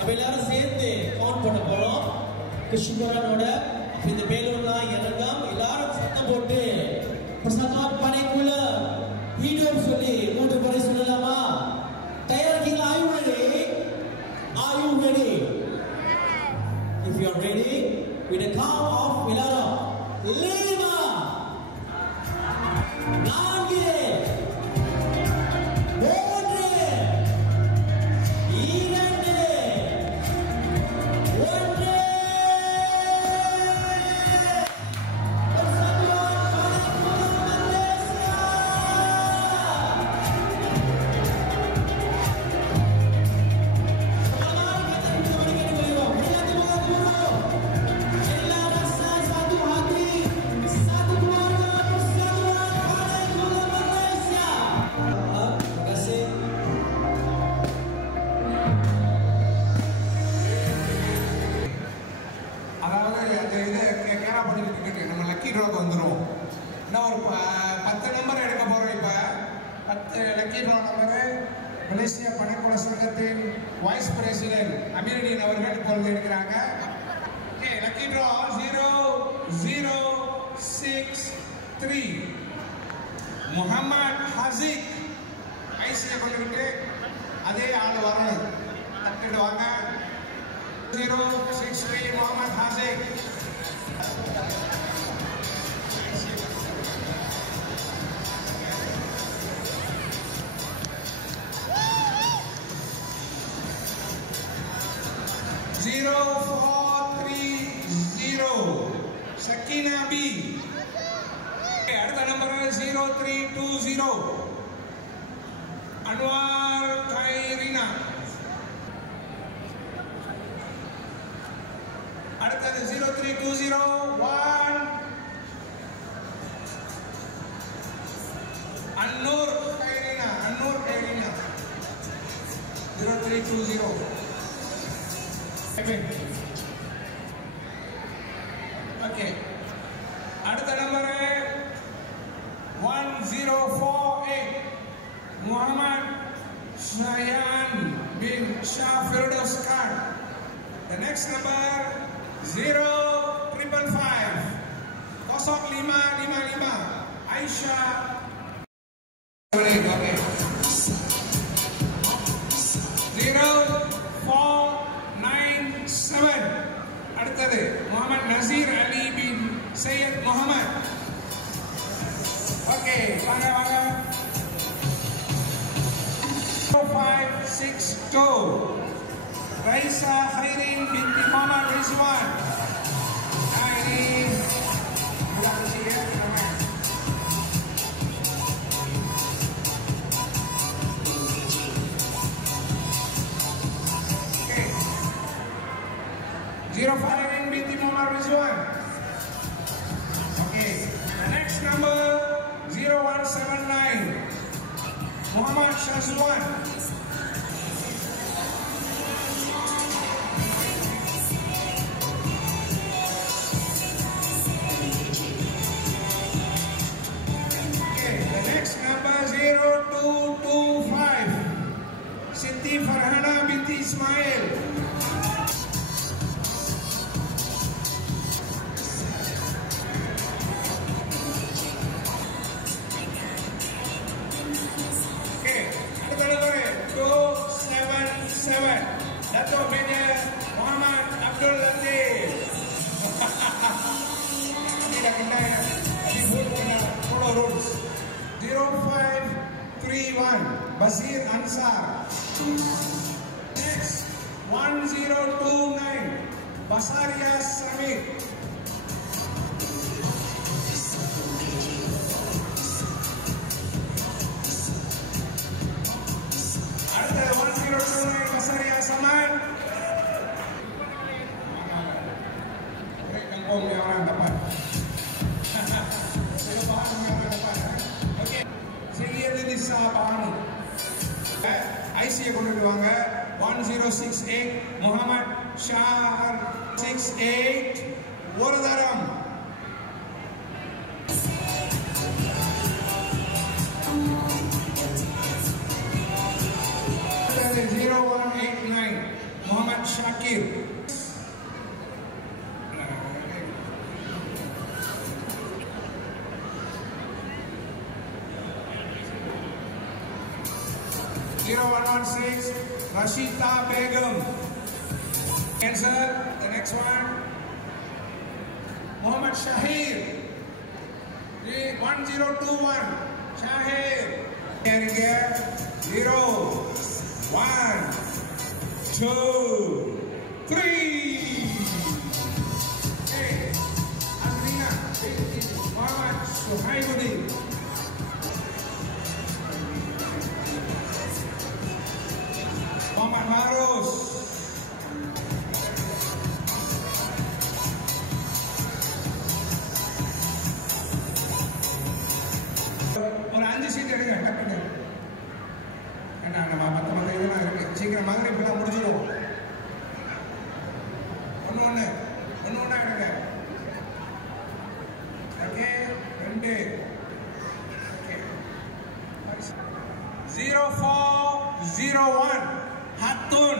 நம்ம எல்லாரும் சேர்ந்து கவுண்ட் பண்ண போறோம். கிருஷ்ணனோட இந்த பேலூர்லாம் இறங்காம எல்லாரும் சத்தம் போட்டு பிரசங்கம் பனைக்குள்ள வீடியோ சொல்லி மூன்று முறை சொல்லலாமா? தயாரா இருக்கீங்களா? Are you ready? Are you ready? If you are ready, with the count of எல்லாரும் லீமா நான்கு வந்துரும். இன்னும் ஒரு 10 நம்பர் எடுக்க போறோம். இப்ப 10 லக்கி ட்ரா நம்பர் மலேசியா பணக்குழு சங்கத்தின் வைஸ் பிரசிடென்ட் அமீருதீன் அவர்கள் இப்பொழுது எடுக்கிறாங்க. Okay, lucky draw 0063 Muhammad Haseeq ஐசியை கொண்டுகிட்டு அதே ஆள் வரணும். தட்டிடுவாங்க. 063 Muhammad Haseeq. Zero 430 Sakina B. அடுத்த நம்பர் 0320 அன்வார் கைரினா. அடுத்தது 0320 அன்னூர் கைரினா. 0320. ஓகே, அடுத்த number 1048 Muhammad Shayan bin Shah Firdaus Khan. The next number 0555 0555 Aisha. Okay, 0497 அடுத்தது முகமது நசீர் அலி பின் சையத் முகமது. ஓகே, வாங்க 0562 Raisa Khairin binti Muhammad Rizwan. Ini budak kecil ya namanya. Oke, 05 binti Muhammad Rizwan. Okay, the next number 0179 Muhammad Shazwan. Okay, the next number 0225 Siti Farhana binti Ismail. Dato' Media Muhammad Abdul Latif. Tidak kena dibut dengan follow rules. 0531 Basir Ansar. Next 1029 Basaria Samit. Ada 1029 Basaria Samad. Kampung yang orang dapat. Saya paham yang orang dapat. Okey. Saya ini sahabat. IC கொண்டு வருவாங்க. 1068 முகமது ஷாஹர் 68 ஒரு தரம். Shakir. Zero 116 Rashida Begum. Answer the next one. Mohammed Shahir. 1021 Shahir. And again 0 1 2 3. Okay. Azrina. Mohammed Suhaibuddin. Muhammad Marus. ஒரு 5 seat எடுங்க டக்குனு. அண்ணா நம்ம 10 இதெல்லாம் இருக்கு. சீக்கிரம் மகனை இப்ப முடிச்சிடுவோம். ஒண்ணு எடுங்க. Okay 2. Okay 0401 Hatun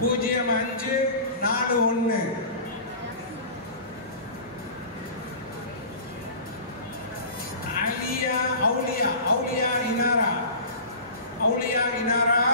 0541 Aulia Inara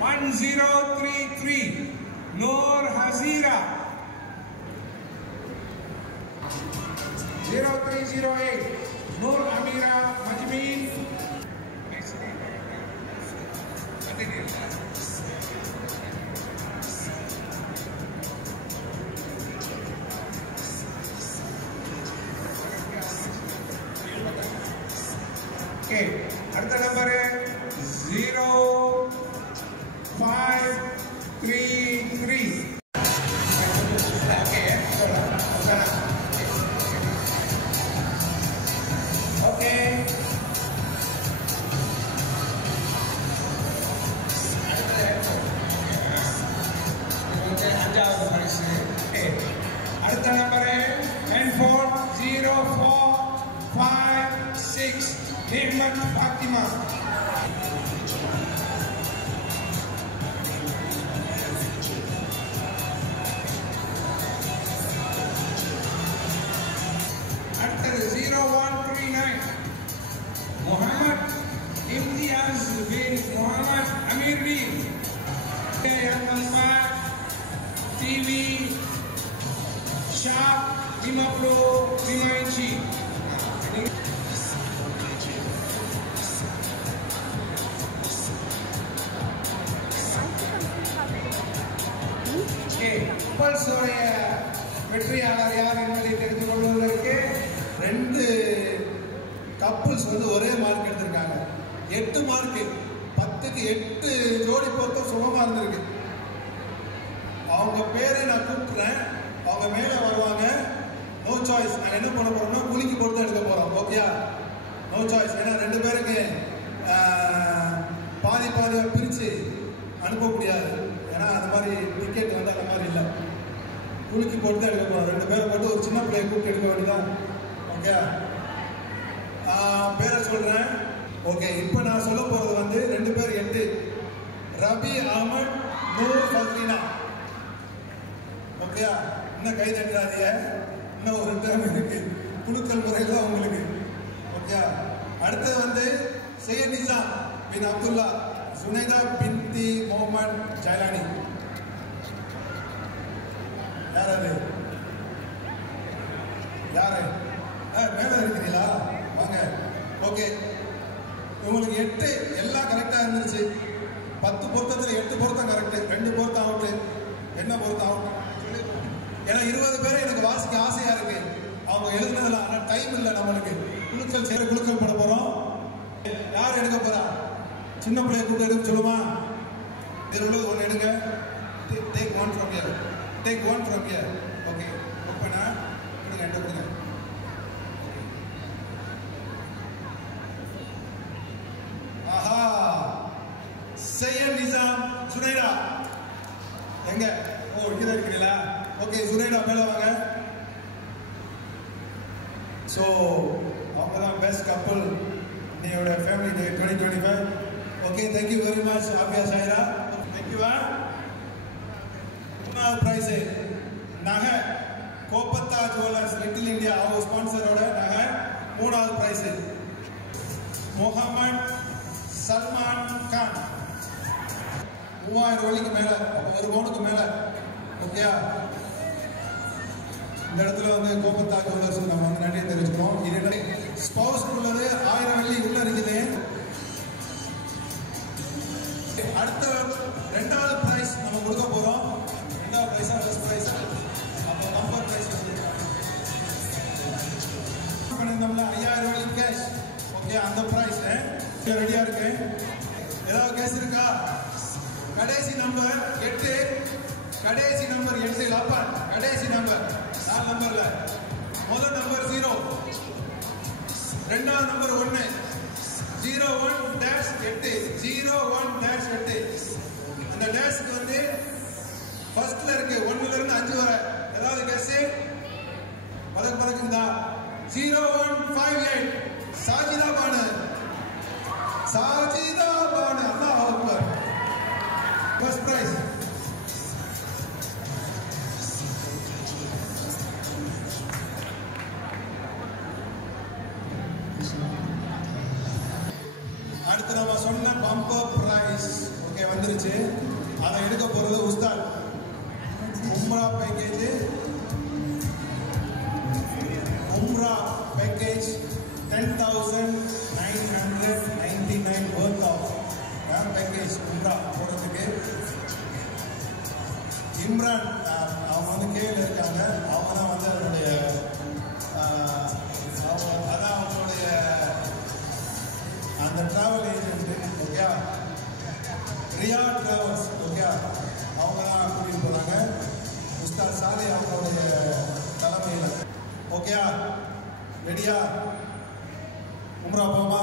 (1033) Noor Hazira 0308 Noor Amira Majmeen. Okay, அடுத்த நம்பர் 0533. அடுத்த நம்பர் 100456 Nirmat Fatima. அடுத்தது 0139 Muhammad Imtiaz bin Muhammad Amir bin. Yang keempat TV Sharp 55 inci. பல்ஸோடைய வெற்றியாளர் யார் என்பதை தெரிந்து கொள்வதற்கு 2 கப்புள்ஸ் ஒரே மார்க் எடுத்திருக்காங்க. 8 மார்க், 10க்கு 8 ஜோடி பொருத்தம் சுகமா இருந்திருக்கு. அவங்க பேரை நான் கூப்பிடுறேன், அவங்க மேல வருவாங்க. No choice. நான் என்ன பண்ண போறோம்னா குலுக்கி பொறுத்து எடுக்க போறோம். Okay, no choice. ஏன்னா 2 பேருக்கு பாதியா பிரிச்சு அனுப்ப முடியாது. ஏன்னா அந்த மாதிரி டிக்கெட் அந்த மாதிரி இல்லை. குலுக்கி போட்டு தான் எடுக்க போறோம். 2 பேரை மட்டும் ஒரு சின்ன பிள்ளையை கூப்பிட்டு எடுக்க வேண்டியதான். ஓகே, பேரை சொல்றேன். ஓகே, இப்போ நான் சொல்ல போறது 2 பேர் 8. ரபி அஹமத், நூர் ஃபஸ்ரீனா. ஓகே, இன்னும் கை தட்டுறாதீங்க. இன்னும் ஒரு திறமை இருக்கு. குழுக்கள் முறையில் தான் உங்களுக்கு. ஓகே, அடுத்தது சையத் நிசாம் பின் அப்துல்லா சுனைதா பின்தி முகமது ஜைலானி. யாரு மேல இருக்கிறீங்களா? வாங்க. ஓகே, உங்களுக்கு 8 எல்லாம் கரெக்டா இருந்துச்சு. 10 பொருத்தத்தில் 8 பொருத்தம் கரெக்ட், 2 பொருத்தம் அவுட்டு. என்ன பொருத்தம் அவுட்? ஏன்னா 20 பேர் எனக்கு வாசிக்க ஆசையா இருக்கு. அவங்க எழுதுனதுல ஆனால் டைம் இல்லை நம்மளுக்கு. குழுக்கள் போட போறோம். யார் எடுக்க போறா? சின்ன பிள்ளைய கூப்பிட்டு எடுக்க சொல்லுமா? இதில் உள்ளது 1 எடுங்க. Take one from here. Okay, ஓப்பனா கொடுங்க. சுரேடா எங்க? ஓ இங்க தான் இருக்கீங்களா? ஓகே சுரேடா மேல வாங்க. ஸோ அவங்க தான் பெஸ்ட் கப்பல் நீங்களோட family day 2025. Okay thank you very much Abiya Saira. தேங்க்யூவா. மூணாவது ப்ரைஸ் நகை கோப்பத்தா ஜுவல்லர்ஸ் லிட்டில் இந்தியா அவங்க ஸ்பான்சரோட நகை மூணாவது ப்ரைஸ் முகமது சல்மான் கான் 3000 ரூபாய்க்கு மேல, ஒரு பவுனுக்கு மேல. ஓகேயா? இந்த இடத்துல வந்து கோப்பத்தா ஜுவல்லர்ஸ் நம்ம வந்து நன்றியை தெரிவிச்சுக்கிறோம். இது ஸ்பவுஸ் உள்ளது 1000 வெள்ளி உள்ள இருக்குது. அடுத்த ரெண்டாவது பிரைஸ் நம்ம கொடுக்க போறோம். ரெண்டாவது பிரைஸா ஃபர்ஸ்ட் பிரைஸா? அப்ப நம்பர் பிரைஸ் பண்ணிருந்தோம்ல 5000 வெள்ளி கேஷ். ஓகே அந்த பிரைஸ் ரெடியா இருக்கு. ஏதாவது கேஸ் இருக்கா? கடைசி நம்பர் 8, கடைசி நம்பர் 8 லப்பன், கடைசி நம்பர் 4 நம்பர்ல முதல் நம்பர் 0, ரெண்டாவது நம்பர் 1, 01-8, 01-8. அந்த டேஷ்க்கு வந்து ஃபர்ஸ்ட்ல இருக்கு 1ல இருந்து 5 வரை. ஏதாவது கேஸ் பதக்குதா? 0158 சாஜிதா பானு, சாஜிதா பானு. அல்லாஹ் அக்பர். First prize. அடுத்து நம்ம சொன்ன பம்பர் பிரைஸ் ஓகே வந்துருச்சு. அதை எடுக்க போறது உஸ்தாத். உம்ரா பேக்கேஜ், உம்ரா பேக்கேஜ் 10,999 worth of பேக்கேஜ் உம்ரா போறதுக்கு. இம்ரான் அவங்க வந்து கேல இருக்காங்க. அவங்க தான் வந்து அதனுடைய அதான் அவங்களுடைய அந்த travel agent. Okay Riya travels. Okay அவங்க தான் கூட்டிட்டு போறாங்க. உஸ்தாத் சாலி அவங்களுடைய தலைமையில். ஓகே ரெடியா? உம்ரா போமா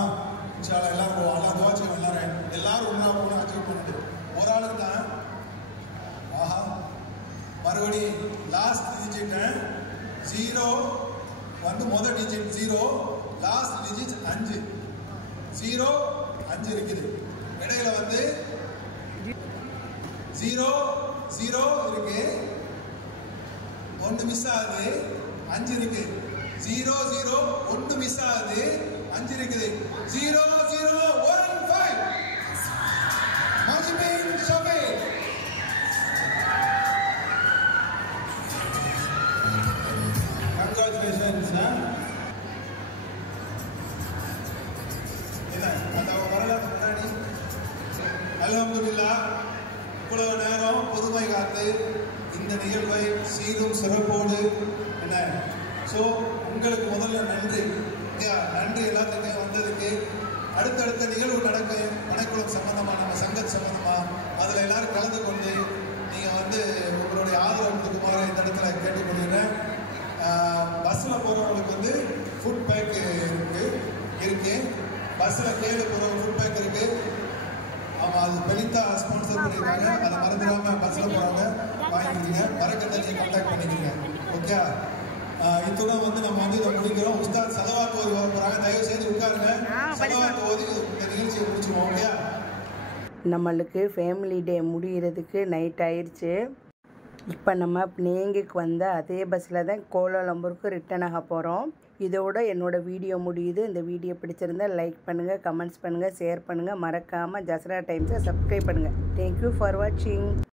இன்ஷால்லா. எல்லாரும் போவோம். எல்லாம் துவாச்சுக்கணும். எல்லாரும் உம்ரா போகணும் அச்சீவ் பண்ணிட்டு. ஒரு ஆளுக்கு தான். ஆஹா மறுபடி லாஸ்ட் டிஜிட் 0 வந்து முதல் டிஜிட் 0, லாஸ்ட் டிஜிட் 5. 0 5 இருக்குது. இடையில வந்து 0 0 இருக்கு, 1 மிஸ் ஆகுது, 5 இருக்கு. 0 0 1 மிஸ் ஆகுது, 5 இருக்குது. 0015 மஜ்பின் ஷபி. Congratulations. அல்ஹம்துலில்லாஹ் இவ்வளவு நேரம் பொறுமை காத்து இந்த நிகழ்வை சீரும் சிறப்போடு என்ன ஸோ உங்களுக்கு முதல்ல நன்றி. நன்றி எல்லாத்துக்கும் வந்ததுக்கு. அடுத்தடுத்த நிகழ்வு நடக்கும் மணக்குளம் சம்பந்தமா, நம்ம சங்கத் சம்பந்தமா, அதில் எல்லாரும் கலந்து கொண்டு நீங்கள் வந்து உங்களுடைய ஆதரவு கொடுக்குமாறு இந்த இடத்துல கேட்டுக்கொள்கிறேன். பஸ்ஸில் போகிறவங்களுக்கு வந்து ஃபுட் பேக் இருக்கு. பஸ்ஸில் கேளு போகிறவங்க ஃபுட் பேக் இருக்கு. ஆமாம் அது பெலித்தா ஸ்பான்சர் பண்ணியிருக்காங்க. அதை மறந்துடாமல் பஸ்ஸில் போகிறவங்க வாங்கிக்கிங்க. மறக்கத்தை நீங்கள் கான்டாக்ட் பண்ணிக்கிங்க. ஓகே இத்துடன் வந்து நம்ம வந்து இதை முடிக்கிறோம். உஸ்தாத் சலவாத் ஓதி வர போகிறாங்க. தயவு செய்து உட்காருங்க. சலவாத் ஓதி இந்த நிகழ்ச்சியை முடிச்சுவோம். ஓகே நம்மளுக்கு ஃபேமிலி டே முடிகிறதுக்கு நைட் ஆயிடுச்சு. இப்போ நம்ம நேங்குக்கு வந்த அதே பஸ்ஸில் தான் கோலாலம்பூருக்கு ரிட்டன் ஆக போகிறோம். இதோட என்னோடய வீடியோ முடியுது. இந்த வீடியோ பிடிச்சிருந்தால் லைக் பண்ணுங்கள், கமெண்ட்ஸ் பண்ணுங்கள், ஷேர் பண்ணுங்கள். மறக்காமல் ஜஸ்ரா டைம்ஸை சப்ஸ்கிரைப் பண்ணுங்கள். தேங்க்யூ ஃபார் வாட்சிங்.